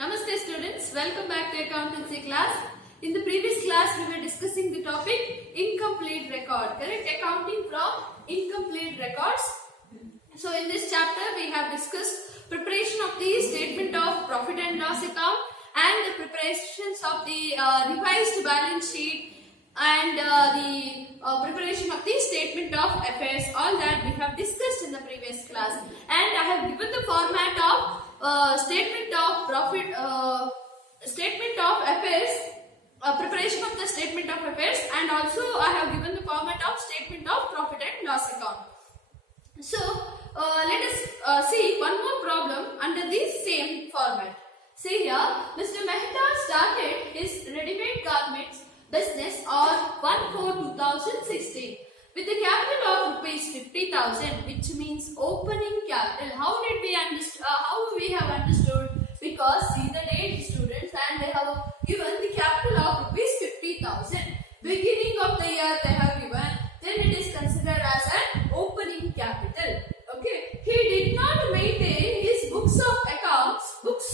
Namaste students, welcome back to accountancy class. In the previous class we were discussing the topic incomplete record, correct? Accounting from incomplete records. So in this chapter we have discussed preparation of the statement of profit and loss account and the preparations of the revised balance sheet and the preparation of the statement of affairs. All that we have discussed in the previous class, and I have given the format of statement of profit, statement of affairs, preparation of the statement of affairs, and also I have given the format of statement of profit and loss account. So let us see one more problem under the same format. See here, Mr. Mehta started his ready-made garments business on 1/4/2016 with a capital of rupees 50,000, which means opening capital. How did we understand? How we have understood? Because see the date, students, and they have given the capital of rupees 50,000. Beginning of the year they have given. Then it is considered as an opening capital. Okay. He did not maintain his books of accounts. Books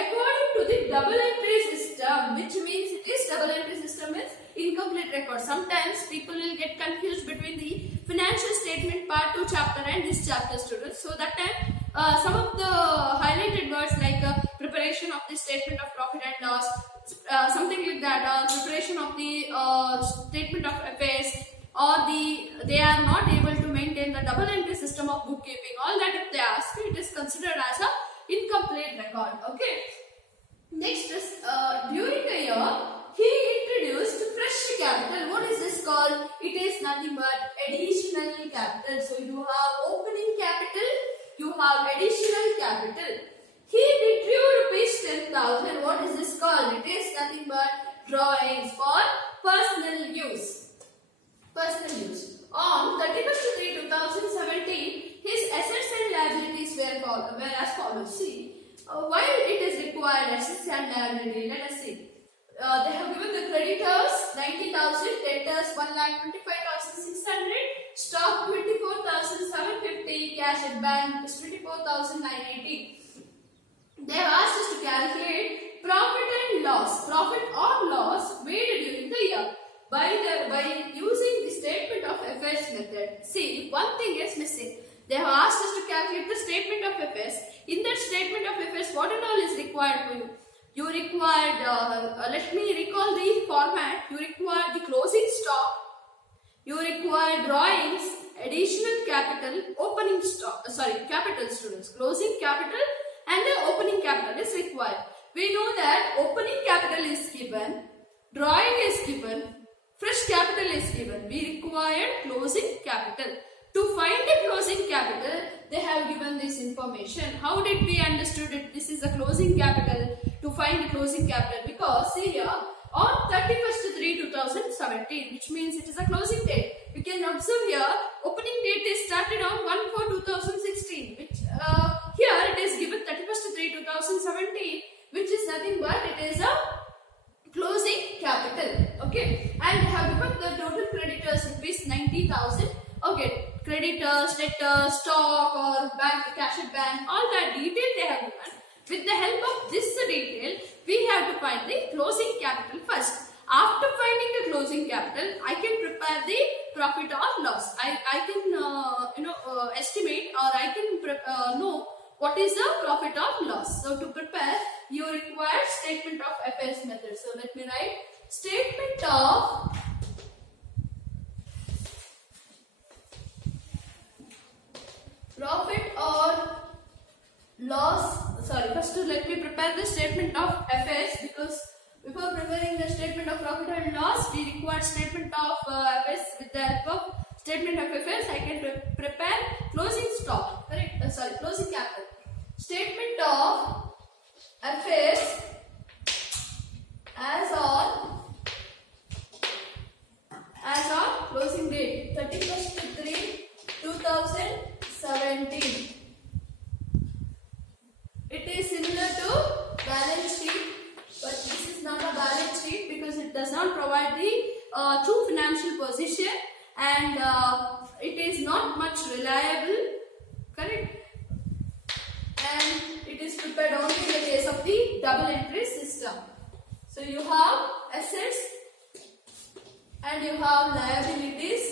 according to the double entry system, which means it is double entry system is incomplete record. Sometimes people will get confused between the financial statement part 2 chapter and this chapter, students. So that time some of the highlighted words like preparation of the statement of profit and loss, something like that, preparation of the statement of affairs, or they are not able to maintain the double entry system of bookkeeping. All that if they ask, it is considered as a incomplete record. Okay. Next is during the year he introduced fresh capital. What is this called? It is nothing but additional capital. So you have opening capital, you have additional capital. He withdrew rupees 10,000. What is this called? It is nothing but drawings for personal use. On 31st/3/2017, his assets and liabilities were as follows. See, why it is required assets and liability? Let us see. They have given the creditors 90,000, debtors 1,25,600, stock 24,750, cash at bank is 24,980. They have asked us to calculate profit and loss, profit or loss made during the year by using the statement of affairs method. See, one thing is missing. They have asked us to calculate the statement of affairs. In that statement of affairs, what and all is required for you? You required, let me recall the format. You required the closing stock. You require drawings, additional capital, opening stock, capital, students. Closing capital and the opening capital is required. We know that opening capital is given, drawing is given, fresh capital is given. We require closing capital. To find the closing capital, they have given this information. How did we understood it? This is a closing capital. To find the closing capital, because see here, on 31st/3/2017, which means it is a closing date. We can observe here, opening date is started on 1/4/2016, which here it is given 31st/3/2017, which is nothing but it is a closing capital. Okay, and we have given the total creditors rupees 90,000. Okay, creditors, debtors, stock or bank, cash at bank, all that detail they have given. With the help of this detail, we have to find the closing capital first. After finding the closing capital, I can prepare the profit or loss. I can estimate, or I can know what is the profit or loss. So to prepare, you require statement of affairs method. So let me write statement of profit or loss. First let me prepare the statement of affairs, because before preparing the statement of profit and loss, we require statement of affairs. With the help of statement of affairs, I can prepare closing stock. Correct? Closing capital. Statement of affairs as on closing date 31st/3/2017. It is similar to balance sheet, but this is not a balance sheet because it does not provide the true financial position, and it is not much reliable. Correct? And it is prepared only in the case of double entry system. So you have assets and you have liabilities.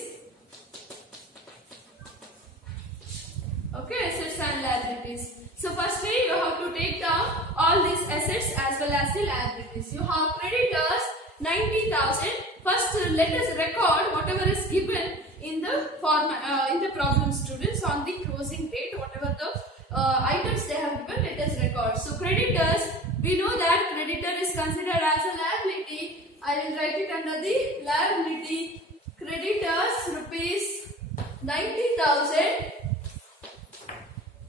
Okay, assets and liabilities. So firstly, you have to take down all these assets as well as the liabilities. You have creditors 90,000. First, let us record whatever is given in the problem, students, on the closing date. Whatever the items they have given, let us record. So creditors, we know that creditor is considered as a liability. I will write it under the liability. Creditors rupees 90,000.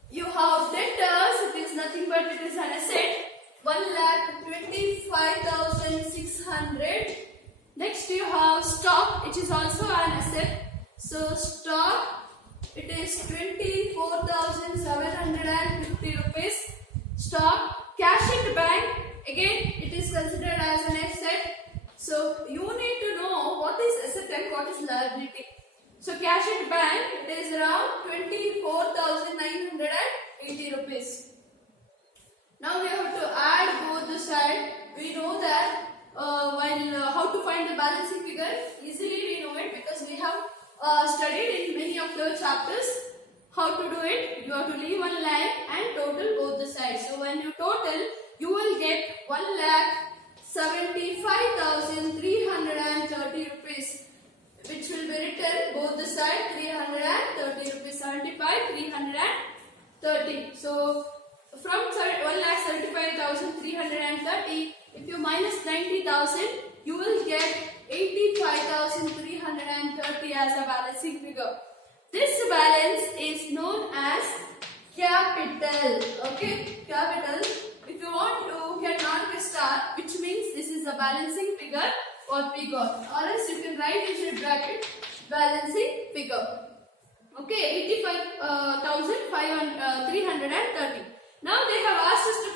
You have debtors, it is nothing but it is an asset, 1,25,600. Next you have stock, it is also an asset. So stock, it is 24,750 rupees. Stock, cash in the bank, again it is considered as an asset. So you need to know what is asset and what is liability. So cash at bank, it is around 24,980 rupees. Now we have to add both the side. We know that how to find the balancing figure, easily we know it because we have studied in many of the chapters. How to do it? You have to leave one line and total both the sides. So when you total, you will get 1,75,330 rupees. Which will be written both the side 330 rupees, 75, 330. So from 1,75,330, if you minus 90,000, you will get 85,330 as a balancing figure. This balance is known as capital. Okay, capital. If you want, you can mark a star, which means this is a balancing figure what we got, or else you can write in the bracket balancing figure. Okay, 85,330. Now they have asked us to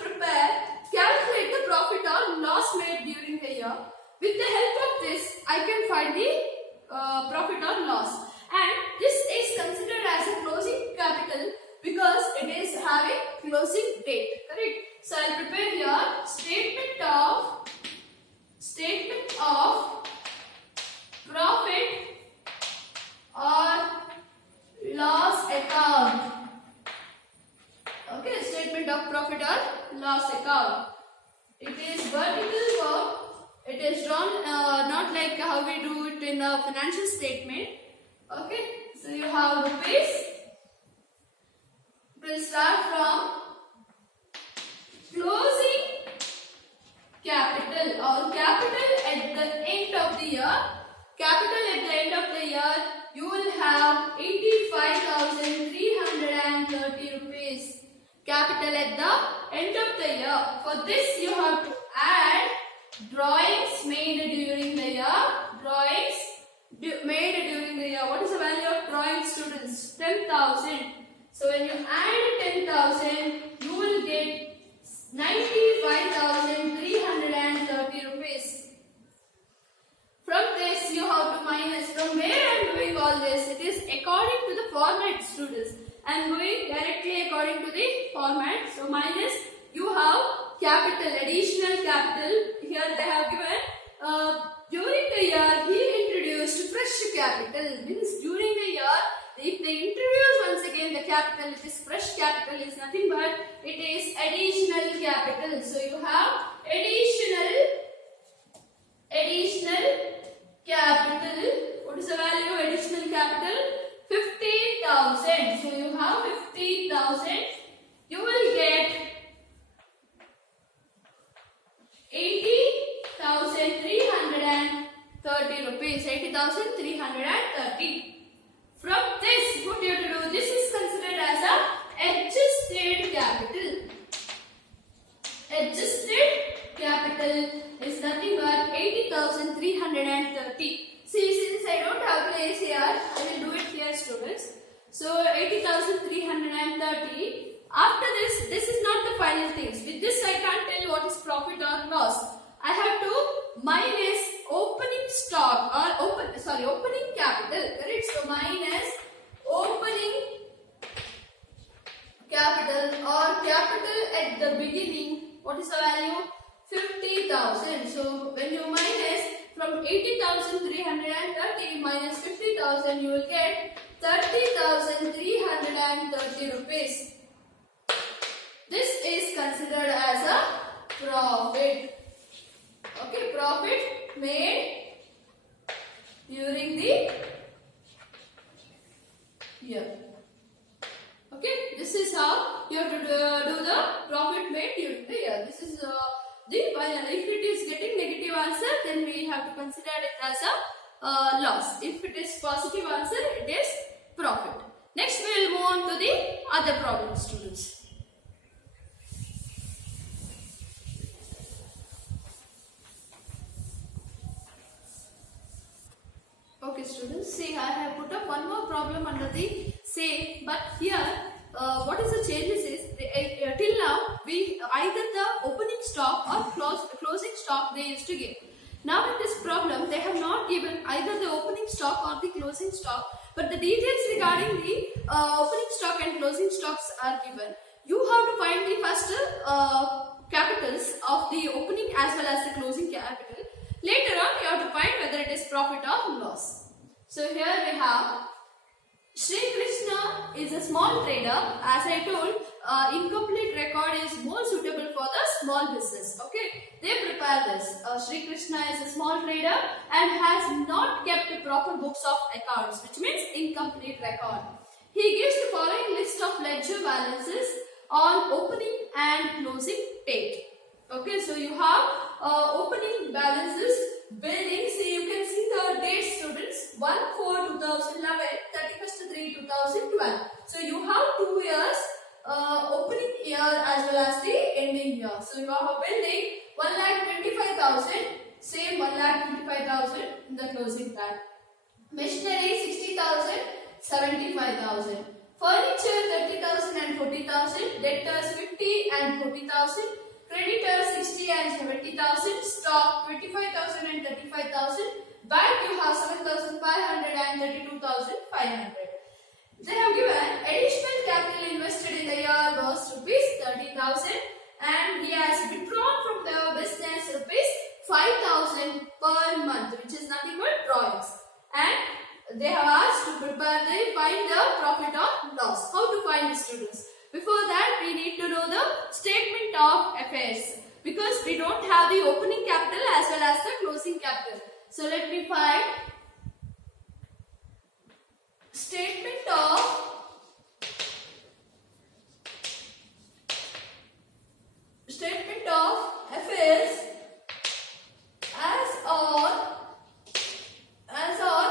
calculate the profit or loss made during the year. With the help of this, I can find the profit or loss, and this is considered as a closing capital because it is having closing date. Correct? So I will prepare here statement of profit or loss account. Okay, statement of profit or loss account. It is vertical form. It is drawn not like how we do it in a financial statement. Okay, so you have rupees. We'll start from closing capital or capital at the end of the year. Capital at the end of the year, you will have 85,330 rupees. Capital at the end of the year. For this, you have to add drawings made during the year. Drawings made during the year. What is the value of drawing, students? 10,000. So when you add 10,000, you will get 95,330 rupees. From this, you have to minus. From where I am doing all this? It is according to the format, students. I am going directly according to the format. So minus, you have capital, additional capital. Here they have given. During the year, he introduced fresh capital. Means during the year, if they introduce once again the capital, it is fresh capital, is nothing but it is additional capital. So you have additional capital. What is the value of additional capital? 50,000. So you have 50,000. You will get 80,330 rupees. 80,330. From this, what you have to do? This is considered as a adjusted capital. Adjusted capital is nothing but 80,330. See, since I don't have place here, I will do it here, students. So 80,330. After this is not the final things. With this, I can't tell what is profit or loss. I have to minus opening stock or opening capital. Correct? So minus opening capital or capital at the beginning What is the value? 50,000. So when you minus from 80,330 minus 50,000, you will get 30,330 rupees. This is considered as a profit. Okay, profit made during the year. Okay, this is how you have to do the profit made during the year. This is if it is getting negative answer, then we have to consider it as a loss. If it is positive answer, it is profit. Next, we will move on to the other problem, students. Okay, students, see, I have put up one more problem under the same, but here what is the changes is till now we either the opening stock or closing stock they used to give. Now in this problem they have not given either the opening stock or the closing stock, but the details regarding the opening stock and closing stocks are given. You have to find the first capitals of the opening as well as the closing capital. Later on you have to find whether it is profit or loss. So here we have Sri Krishna is a small trader. As I told, incomplete record is more suitable for the small business. Okay, they prepare this. Sri Krishna is a small trader and has not kept proper books of accounts, which means incomplete record. He gives the following list of ledger balances on opening and closing date. Okay, so you have opening balances, building. See, you can see the dates, students. 1/4/2011, 31st/3/2012. So you have 2 years, opening year as well as the ending year. So you have a building 1,25,000, same 1,25,000 in the closing time. Machinery 60,000, 75,000. Furniture 30,000 and 40,000. Debtors 50 and 40,000. Creditors 60 and 70,000. Stock 25,000 and 35,000. Bank you have 7,500 and 32,500. They have given additional capital invested in the year was rupees 30,000 and he has withdrawn from the business rupees 5,000 per month, which is nothing but drawings. And they have asked to prepare find the profit or loss. How to find the students? Before that, we need to know the statement of affairs because we don't have the opening capital as well as the closing capital. So let me find statement of affairs as on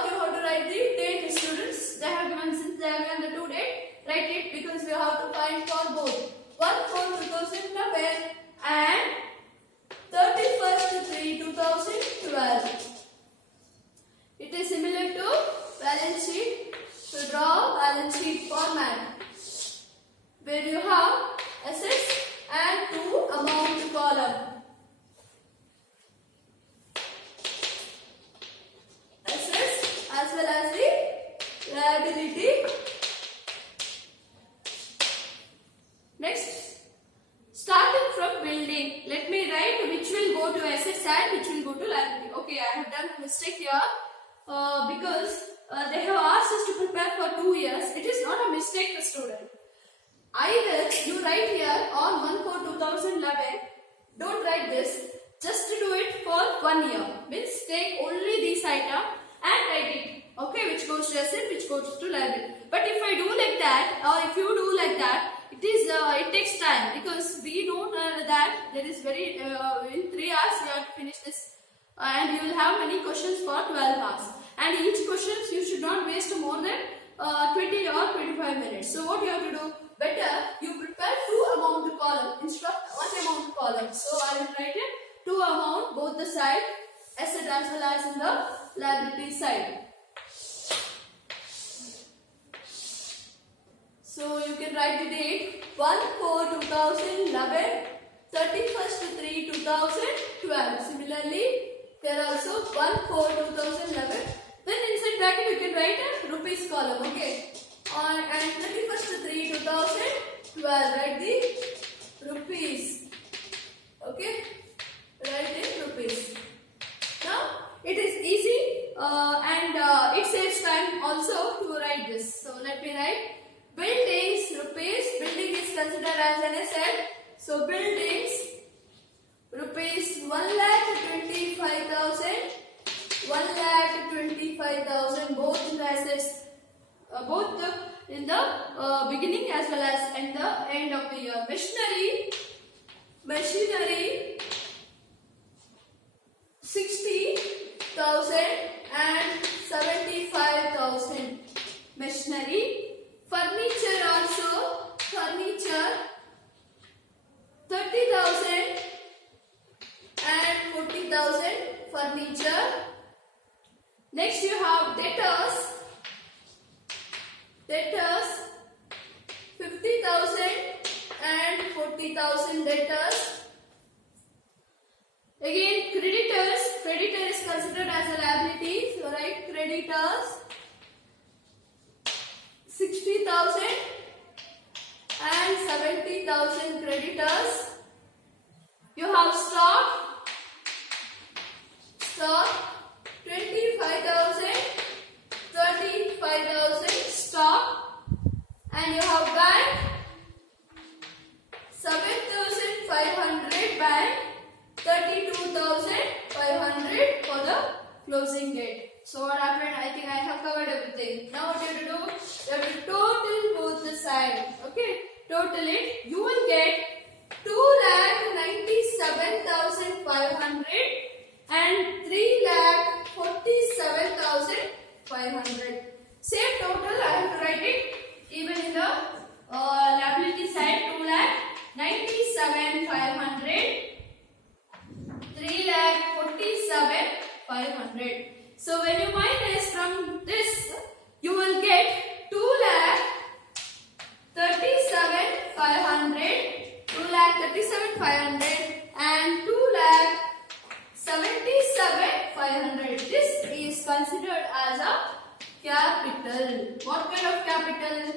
you have to write the date, students. They have given, since they have given the due date, write it because we have to find for both 1/4/2011 and 31st/3/2012. It is similar to balance sheet. So draw balance sheet format where you have assets and 2 amount column. Assets as well as the liability. Next, starting from building, let me write which will go to assets and which will go to liability. Okay, I have done a mistake here because they have asked us to prepare for 2 years. It is not a mistake for student. Either you write here on 1/4/2011, don't write this, just to do it for 1 year. Means take only this item and write it. Okay, which goes to asset, which goes to liability. But if I do like that, or if you do like that, it takes time because we know that there is very in 3 hours you have to finish this, and you will have many questions for 12 hours. And each questions you should not waste more than 20 or 25 minutes. So what you have to do? Better you prepare 2 amount column instead of 1 amount column. So I will write it 2 amount both the side, asset as well as in the liability side. So you can write the date 1/4/2011, 31st/3/2012. Similarly, here also 1/4/2011. Then inside bracket you can write a rupees column. Okay. And 31st/3/2012, write the rupees. So buildings, rupees 1,25,000, 1,25,000, both the assets, in the beginning as well as in the end of the year. Machinery 60,000 and 75,000. Machinery. Furniture also, 30,000 and 40,000 furniture. Next you have debtors, 50,000 and 40,000 debtors. Again creditor is considered as a liability, so write creditors 60,000 and 70,000 creditors. You have stock 25,000, 35,000 stock, and you have bank 7,500 bank, 32,500 for the closing date. So what happened? I think I have covered everything. Now what you have to do? You have to total both the sides. Okay, total it. You will get 2,97,500 and 3,47,500. Same total. I have to write it even in the liability side. 2,97,500. 3,47,500. So when you minus from this, you will get 2,37,500, 2,37,500 and 2,77,500. This is considered as a capital. What kind of capital?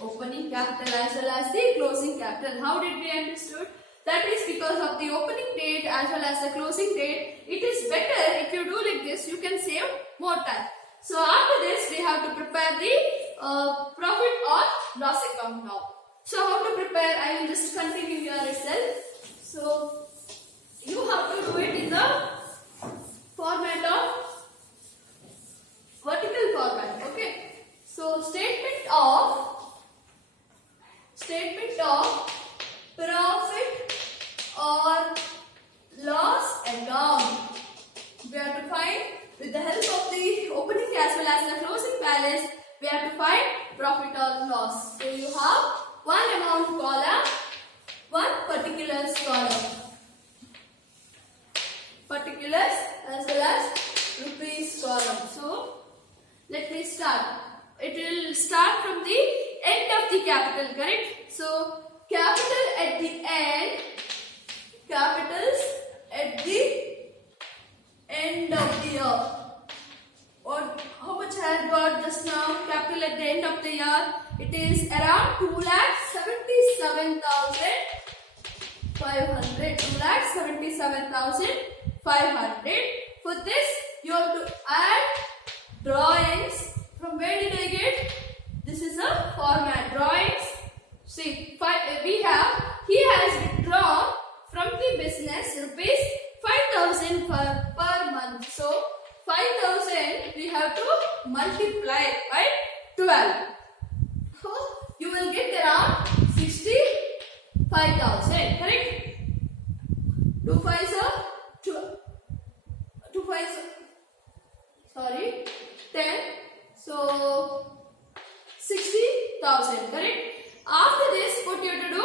Opening capital as well as the closing capital. How did we understood? That is because of the opening date as well as the closing date. It is better if you do like this, you can save more time. So after this, we have to prepare the profit or loss account now. So how to prepare? I will just continue here itself. So you have to do it in the format of vertical format. Okay. So statement of profit or loss account. We have to find, with the help of the opening as well as the closing balance, we have to find profit or loss. So you have one amount column, one particulars column. Particulars as well as rupees column. So let me start. It will start from the end of the capital, correct? So capital at the end, capitals at the end of the year. Or how much I had got just now? Capital at the end of the year, it is around 2,77,500. 2,77,500. For this, you have to add drawings. From where did I get? This is a format. Drawings. See, he has withdrawn from the business rupees 5,000 per month. So 5,000 we have to multiply by 12. So you will get around 65,000. Correct? 2 5s are 2 5s. Sorry, 10. So 60,000. Correct? After this, what you have to do?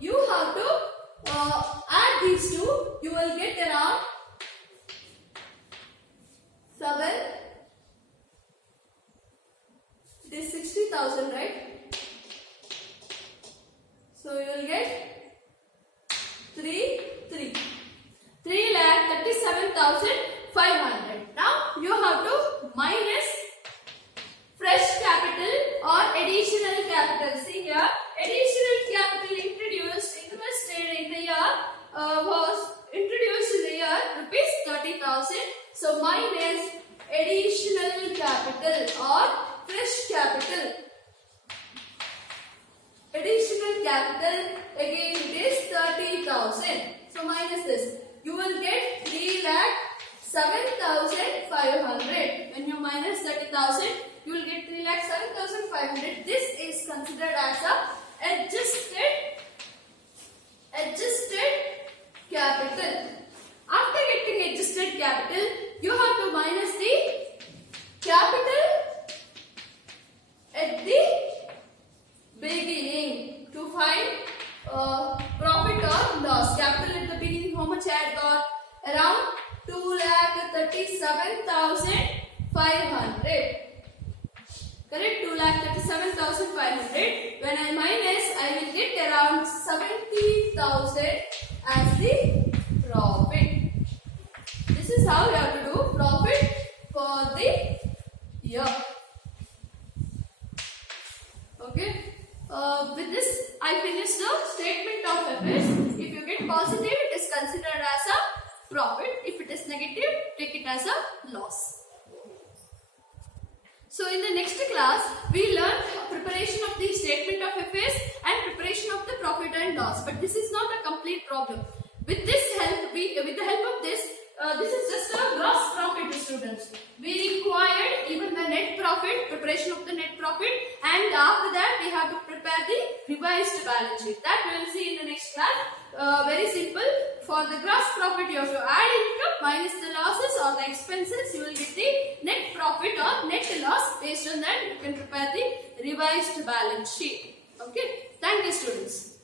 You have to add these two. You will get around 7. It is 60,000, right? So you will get 3,37,500. Now you have to minus fresh capital or additional capital. See here, additional capital invested in the year was introduced in the year rupees 30,000. So minus additional capital or fresh capital. Additional capital again it is 30,000. capital. After getting adjusted capital, you have to minus the capital at the beginning to find profit or loss. Capital at the beginning, how much I had got? Around 2,37,500. Correct? 2,37,500. When I minus, I will get around 70,000 as the profit. This is how you have to do profit for the year. Okay. With this, I finish the statement of affairs. If you get positive, it is considered as a profit. If it is negative, take it as a loss. So in the next class, we learn preparation of the statement of affairs and preparation of the profit and loss. But this is not a complete problem. With this help, with the help of this, this is just a gross profit, students. We required even the net profit, preparation of the net profit, and after that we have to prepare the revised balance sheet. That we will see in the next class. Very simple. For the gross profit, you have to add income minus the losses or the expenses. You will get the net profit or net loss. Based on that, you can prepare the revised balance sheet. Okay. Thank you, students.